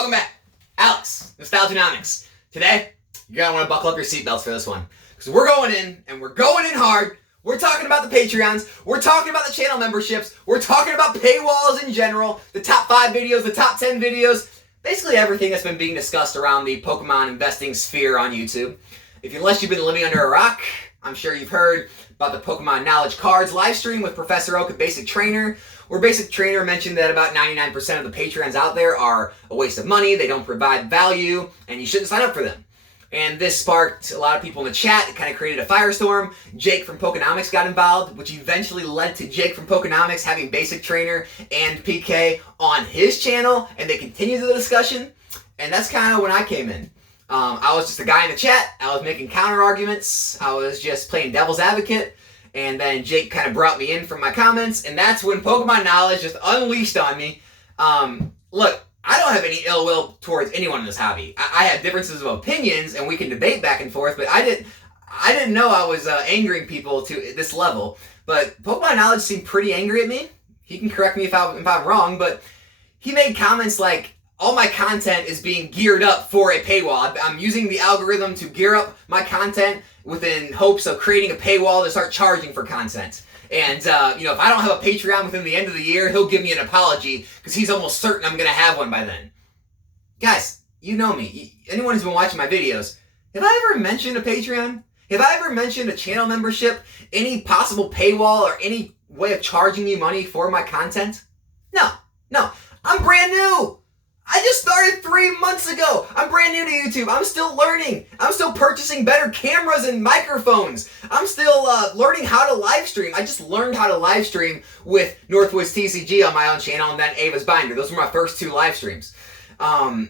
Welcome back. Alex, Nostalgianomics. Today, you're going to want to buckle up your seatbelts for this one. Because we're going in, and we're going in hard. We're talking about the Patreons. We're talking about the channel memberships. We're talking about paywalls in general. The top 5 videos, the top 10 videos. Basically everything that's been being discussed around the Pokemon investing sphere on YouTube. Unless you've been living under a rock, I'm sure you've heard about the Pokemon Knowledge Cards live stream with Professor Oak at Basic Trainer, where Basic Trainer mentioned that about 99% of the Patreons out there are a waste of money, they don't provide value, and you shouldn't sign up for them. And this sparked a lot of people in the chat. It kind of created a firestorm. Jake from Pokenomics got involved, which eventually led to Jake from Pokenomics having Basic Trainer and PK on his channel, and they continued the discussion, and that's kind of when I came in. I was just a guy in the chat. I was making counter arguments. I was just playing devil's advocate. And then Jake kind of brought me in from my comments. And that's when Pokemon Knowledge just unleashed on me. Look, I don't have any ill will towards anyone in this hobby. I have differences of opinions and we can debate back and forth. But I didn't know I was angering people to this level. But Pokemon Knowledge seemed pretty angry at me. He can correct me if I'm wrong. But he made comments like, all my content is being geared up for a paywall. I'm using the algorithm to gear up my content within hopes of creating a paywall to start charging for content. And, if I don't have a Patreon within the end of the year, he'll give me an apology because he's almost certain I'm going to have one by then. Guys, you know me. Anyone who's been watching my videos, have I ever mentioned a Patreon? Have I ever mentioned a channel membership, any possible paywall, or any way of charging you money for my content? No. I'm brand new. I just started 3 months ago. I'm brand new to YouTube. I'm still learning. I'm still purchasing better cameras and microphones. I'm still learning how to live stream. I just learned how to live stream with Northwoods TCG on my own channel and then Ava's Binder. Those were my first 2 live streams. By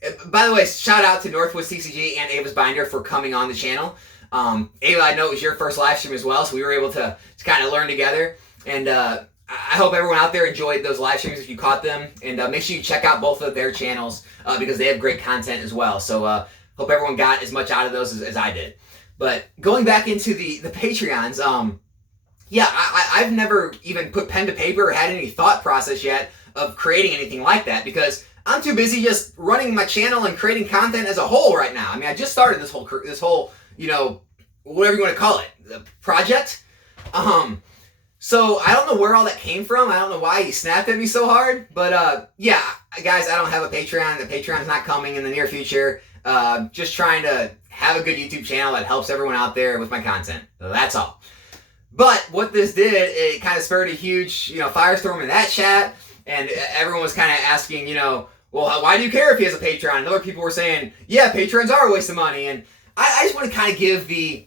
the way, shout out to Northwoods TCG and Ava's Binder for coming on the channel. Ava, I know it was your first live stream as well, so we were able to kind of learn together. And I hope everyone out there enjoyed those live streams if you caught them. And make sure you check out both of their channels because they have great content as well. So hope everyone got as much out of those as I did. But going back into the Patreons, I've never even put pen to paper or had any thought process yet of creating anything like that because I'm too busy just running my channel and creating content as a whole right now. I mean, I just started this whole whatever you want to call it, the project. So I don't know where all that came from. I don't know why he snapped at me so hard. But guys, I don't have a Patreon. The Patreon's not coming in the near future. Just trying to have a good YouTube channel that helps everyone out there with my content. So that's all. But what this did, it kind of spurred a huge, firestorm in that chat. And everyone was kind of asking, well, why do you care if he has a Patreon? And other people were saying, yeah, Patrons are a waste of money. And I just want to kind of give the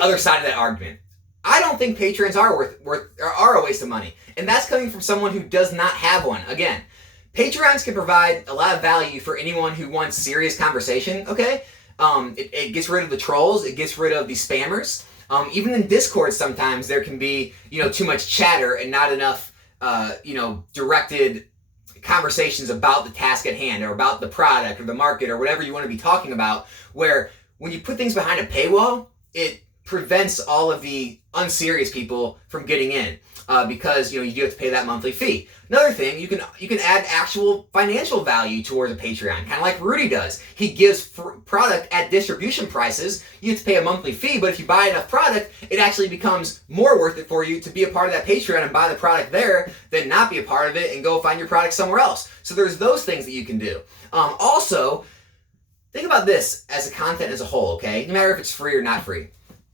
other side of that argument. I don't think Patrons are are a waste of money. And that's coming from someone who does not have one. Again, Patrons can provide a lot of value for anyone who wants serious conversation, okay? It gets rid of the trolls. It gets rid of the spammers. Even in Discord sometimes there can be, too much chatter and not enough, directed conversations about the task at hand or about the product or the market or whatever you want to be talking about, where when you put things behind a paywall, it prevents all of the unserious people from getting in because you do have to pay that monthly fee. Another thing, you can add actual financial value towards a Patreon, kind of like Rudy does. He gives product at distribution prices. You have to pay a monthly fee, but if you buy enough product, it actually becomes more worth it for you to be a part of that Patreon and buy the product there than not be a part of it and go find your product somewhere else. So there's those things that you can do. Also, think about this as a content as a whole, okay? No matter if it's free or not free.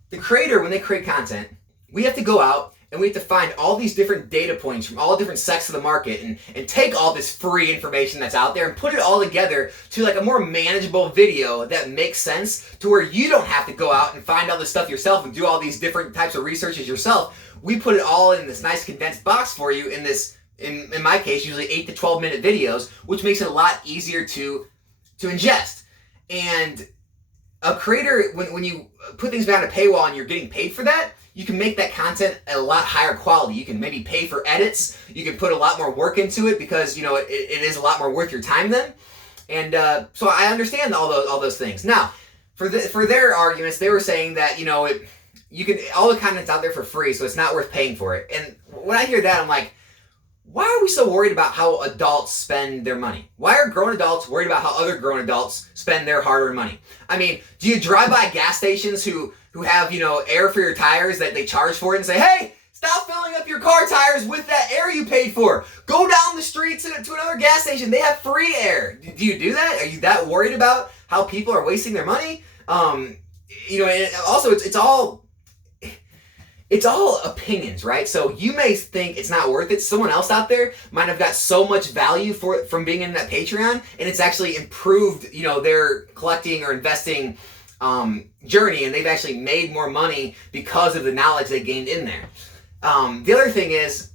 The creator, when they create content, we have to go out and we have to find all these different data points from all different sects of the market and take all this free information that's out there and put it all together to like a more manageable video that makes sense to where you don't have to go out and find all this stuff yourself and do all these different types of researches yourself. We put it all in this nice condensed box for you in this, in my case, usually 8 to 12 minute videos, which makes it a lot easier to ingest. And a creator, when you put things behind a paywall and you're getting paid for that, you can make that content at a lot higher quality. You can maybe pay for edits. You can put a lot more work into it because, it is a lot more worth your time then. And so I understand all those things. Now, for their arguments, they were saying that, you can, all the content's out there for free, so it's not worth paying for it. And when I hear that, I'm like, why are we so worried about how adults spend their money? Why are grown adults worried about how other grown adults spend their hard-earned money? I mean, do you drive by gas stations who have, air for your tires that they charge for it and say, hey, stop filling up your car tires with that air you paid for. Go down the street to another gas station. They have free air. Do you do that? Are you that worried about how people are wasting their money? And also it's all opinions, right? So you may think it's not worth it. Someone else out there might have got so much value from being in that Patreon, and it's actually improved, their collecting or investing journey, and they've actually made more money because of the knowledge they gained in there. The other thing is,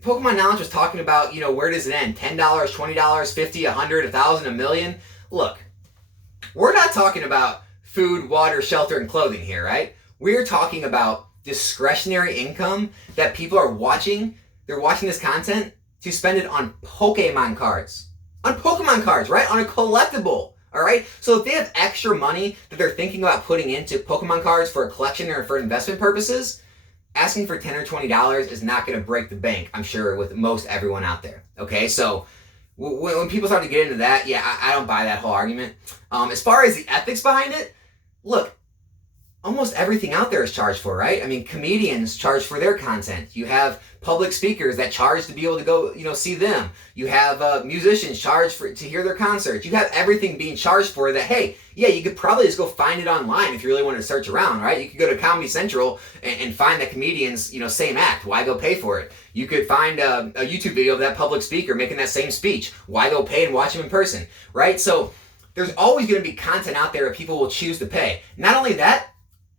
Pokemon Knowledge was talking about, where does it end? $10, $20, $50, $100, $1,000, $1 million? Look, we're not talking about food, water, shelter, and clothing here, right? We're talking about discretionary income that people are watching. They're watching this content to spend it on Pokemon cards. On Pokemon cards, right? On a collectible, all right? So if they have extra money that they're thinking about putting into Pokemon cards for a collection or for investment purposes, asking for $10 or $20 is not going to break the bank, I'm sure, with most everyone out there, okay? So when people start to get into that, yeah, I don't buy that whole argument. As far as the ethics behind it, look, almost everything out there is charged for, right? I mean, comedians charge for their content. You have public speakers that charge to be able to go, see them. You have musicians charge to hear their concerts. You have everything being charged for that, hey, yeah, you could probably just go find it online if you really want to search around, right? You could go to Comedy Central and find the comedian's, same act. Why go pay for it? You could find a YouTube video of that public speaker making that same speech. Why go pay and watch him in person, right? So there's always going to be content out there that people will choose to pay. Not only that,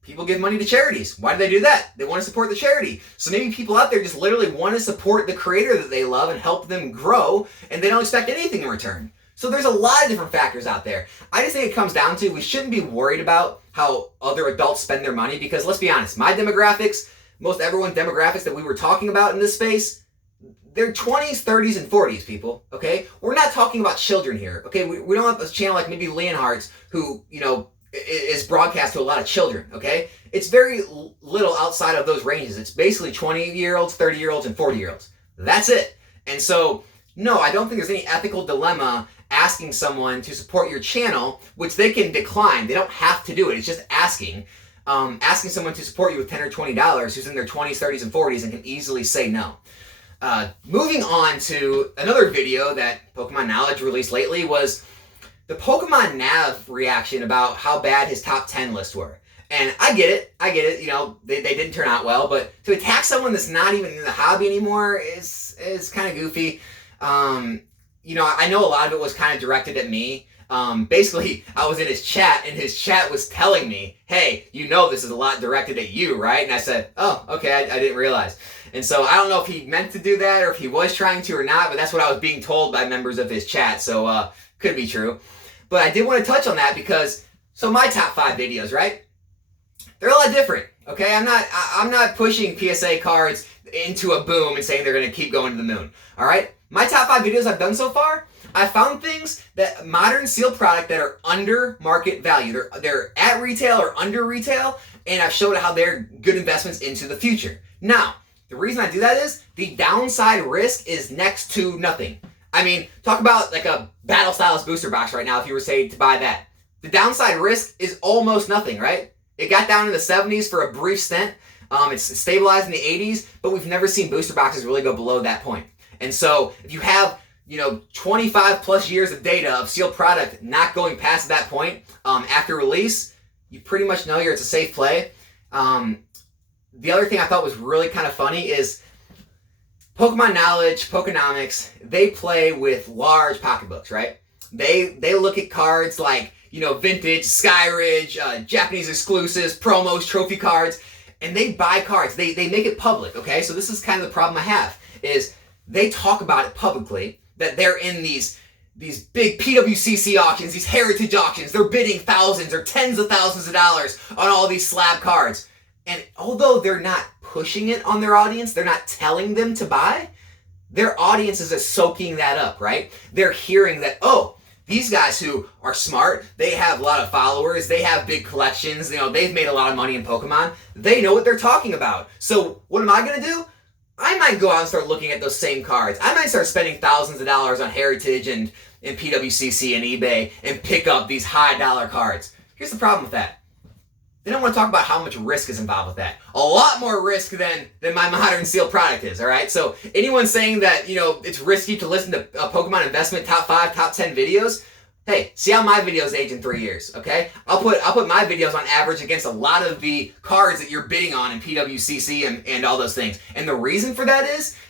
people give money to charities. Why do they do that? They want to support the charity. So maybe people out there just literally want to support the creator that they love and help them grow, and they don't expect anything in return. So there's a lot of different factors out there. I just think it comes down to we shouldn't be worried about how other adults spend their money, because let's be honest, my demographics, most everyone's demographics that we were talking about in this space, they're 20s, 30s, and 40s, people, okay? We're not talking about children here, okay? We don't have a channel like maybe Leonhardt's who, is broadcast to a lot of children, okay? It's very little outside of those ranges. It's basically 20-year-olds, 30-year-olds, and 40-year-olds. That's it. And so, no, I don't think there's any ethical dilemma asking someone to support your channel, which they can decline. They don't have to do it. It's just asking. Asking someone to support you with $10 or $20 who's in their 20s, 30s, and 40s and can easily say no. Moving on to another video that Pokemon Knowledge released lately was the Pokemon Nav reaction about how bad his top 10 lists were. And I get it, they didn't turn out well, but to attack someone that's not even in the hobby anymore is kind of goofy. I know a lot of it was kind of directed at me. Basically, I was in his chat, and his chat was telling me, hey, this is a lot directed at you, right? And I said, oh, okay, I didn't realize. And so I don't know if he meant to do that or if he was trying to or not, but that's what I was being told by members of his chat, so could be true. But I did want to touch on that because, so my top 5 videos, right? They're a lot different, okay? I'm not pushing PSA cards into a boom and saying they're going to keep going to the moon, all right? My top 5 videos I've done so far, I found things that modern sealed product that are under market value. They're at retail or under retail, and I've showed how they're good investments into the future. Now, the reason I do that is the downside risk is next to nothing. I mean, talk about like a Battle Styles booster box right now if you were saying to buy that. The downside risk is almost nothing, right? It got down in the 70s for a brief stint. It's stabilized in the 80s, but we've never seen booster boxes really go below that point. And so if you have 25 plus years of data of sealed product not going past that point after release, you pretty much know it's a safe play. The other thing I thought was really kind of funny is Pokemon Knowledge, Pokenomics, they play with large pocketbooks, right? They look at cards like, Vintage, Skyridge, Japanese exclusives, promos, trophy cards, and they buy cards. They make it public, okay? So this is kind of the problem I have, is they talk about it publicly, that they're in these big PWCC auctions, these heritage auctions. They're bidding thousands or tens of thousands of dollars on all these slab cards. And although they're not pushing it on their audience, they're not telling them to buy, their audience is soaking that up, right? They're hearing that, oh, these guys who are smart, they have a lot of followers, they have big collections, they've made a lot of money in Pokemon, they know what they're talking about. So what am I going to do? I might go out and start looking at those same cards. I might start spending thousands of dollars on Heritage and PWCC and eBay and pick up these high dollar cards. Here's the problem with that. They don't want to talk about how much risk is involved with that. A lot more risk than my modern sealed product is, all right? So anyone saying that, it's risky to listen to Pokemon investment top 5, top 10 videos, hey, see how my videos age in 3 years, okay? I'll put my videos on average against a lot of the cards that you're bidding on in PWCC and all those things. And the reason for that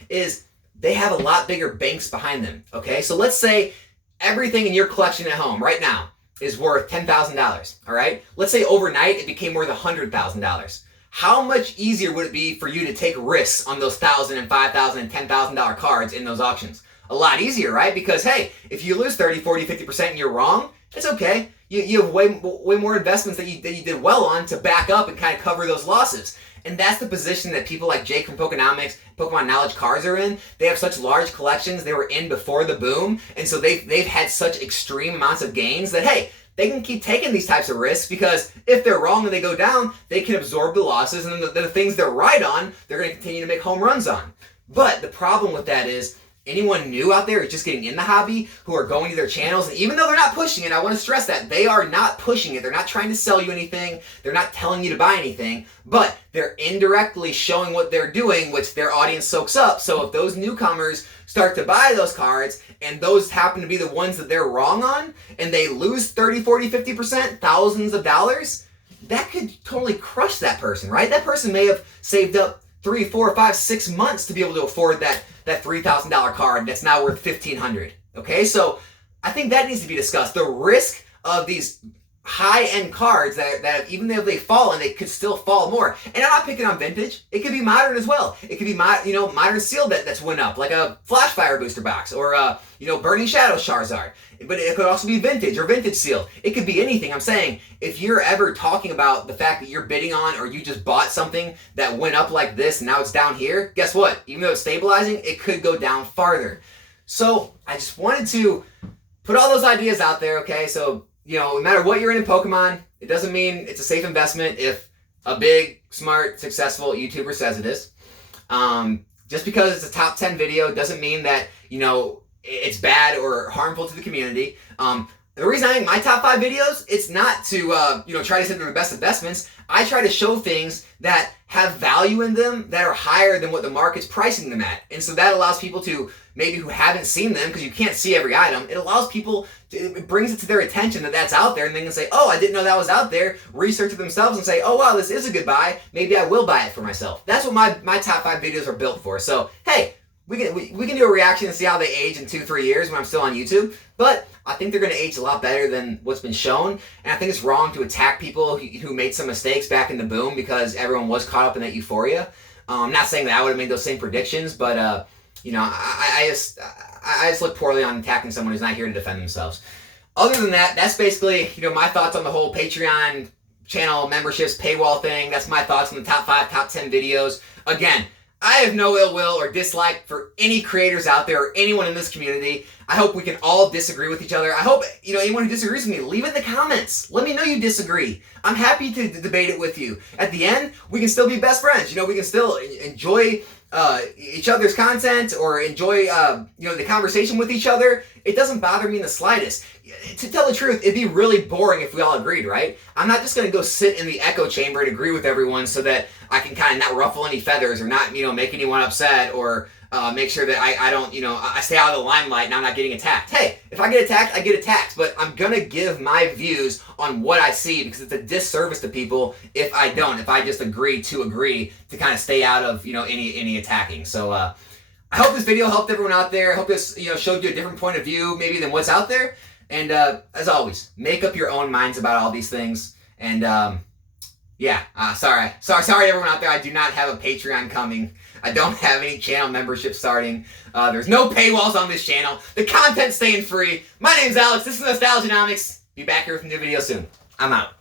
is they have a lot bigger banks behind them, okay? So let's say everything in your collection at home right now is worth $10,000, all right? Let's say overnight it became worth $100,000. How much easier would it be for you to take risks on those $1,000 and $5,000 and $10,000 cards in those auctions? A lot easier, right? Because, hey, if you lose 30, 40, 50% and you're wrong, it's okay. You have way more investments that you did well on to back up and kind of cover those losses. And that's the position that people like Jake from Pokenomics, Pokemon Knowledge Cards are in. They have such large collections. They were in before the boom. And so they've had such extreme amounts of gains that, hey, they can keep taking these types of risks because if they're wrong and they go down, they can absorb the losses. And the things they're right on, they're going to continue to make home runs on. But the problem with that is, anyone new out there who's just getting in the hobby, who are going to their channels, and even though they're not pushing it, I want to stress that they are not pushing it. They're not trying to sell you anything. They're not telling you to buy anything, but they're indirectly showing what they're doing, which their audience soaks up. So if those newcomers start to buy those cards, and those happen to be the ones that they're wrong on, and they lose 30, 40, 50%, thousands of dollars, that could totally crush that person, right? That person may have saved up 3, 4, 5, 6 months to be able to afford that $3,000 card that's now worth $1,500. Okay, so I think that needs to be discussed. The risk of these high-end cards that even though they fall, and they could still fall more. And I'm not picking on vintage. It could be modern as well. It could be modern sealed that's went up, like a Flash Fire booster box or Burning Shadows Charizard. But it could also be vintage or vintage sealed. It could be anything. I'm saying if you're ever talking about the fact that you're bidding on or you just bought something that went up like this and now it's down here, guess what? Even though it's stabilizing, it could go down farther. So I just wanted to put all those ideas out there, okay? So no matter what you're in Pokemon, it doesn't mean it's a safe investment if a big, smart, successful YouTuber says it is. Just because it's a top 10 video doesn't mean that, it's bad or harmful to the community. The reason I make my top 5 videos, it's not to, try to say they're the best investments. I try to show things that have value in them that are higher than what the market's pricing them at. And so that allows people to, maybe who haven't seen them, because you can't see every item, it allows people, it brings it to their attention that that's out there, and they can say, oh, I didn't know that was out there, research it themselves and say, oh, wow, this is a good buy, maybe I will buy it for myself. That's what my top 5 videos are built for. So, hey, we can do a reaction and see how they age in 2-3 years when I'm still on YouTube, but I think they're going to age a lot better than what's been shown, and I think it's wrong to attack people who made some mistakes back in the boom because everyone was caught up in that euphoria. I'm not saying that I would have made those same predictions, but I just look poorly on attacking someone who's not here to defend themselves. Other than that, that's basically my thoughts on the whole Patreon channel memberships paywall thing. That's my thoughts on the top 5, top 10 videos. Again, I have no ill will or dislike for any creators out there or anyone in this community. I hope we can all disagree with each other. I hope, anyone who disagrees with me, leave it in the comments. Let me know you disagree. I'm happy to debate it with you. At the end, we can still be best friends. We can still enjoy each other's content or enjoy, the conversation with each other. It doesn't bother me in the slightest. To tell the truth, it'd be really boring if we all agreed, right? I'm not just going to go sit in the echo chamber and agree with everyone so that I can kind of not ruffle any feathers or not, make anyone upset or make sure that I don't, I stay out of the limelight and I'm not getting attacked. Hey, if I get attacked, I get attacked, but I'm going to give my views on what I see because it's a disservice to people if I don't, if I just agree to kind of stay out of, any attacking. So, I hope this video helped everyone out there. I hope this, showed you a different point of view maybe than what's out there. And as always, make up your own minds about all these things. And sorry everyone out there. I do not have a Patreon coming. I don't have any channel membership starting. There's no paywalls on this channel. The content's staying free. My name's Alex. This is Nostalgianomics. Be back here with a new video soon. I'm out.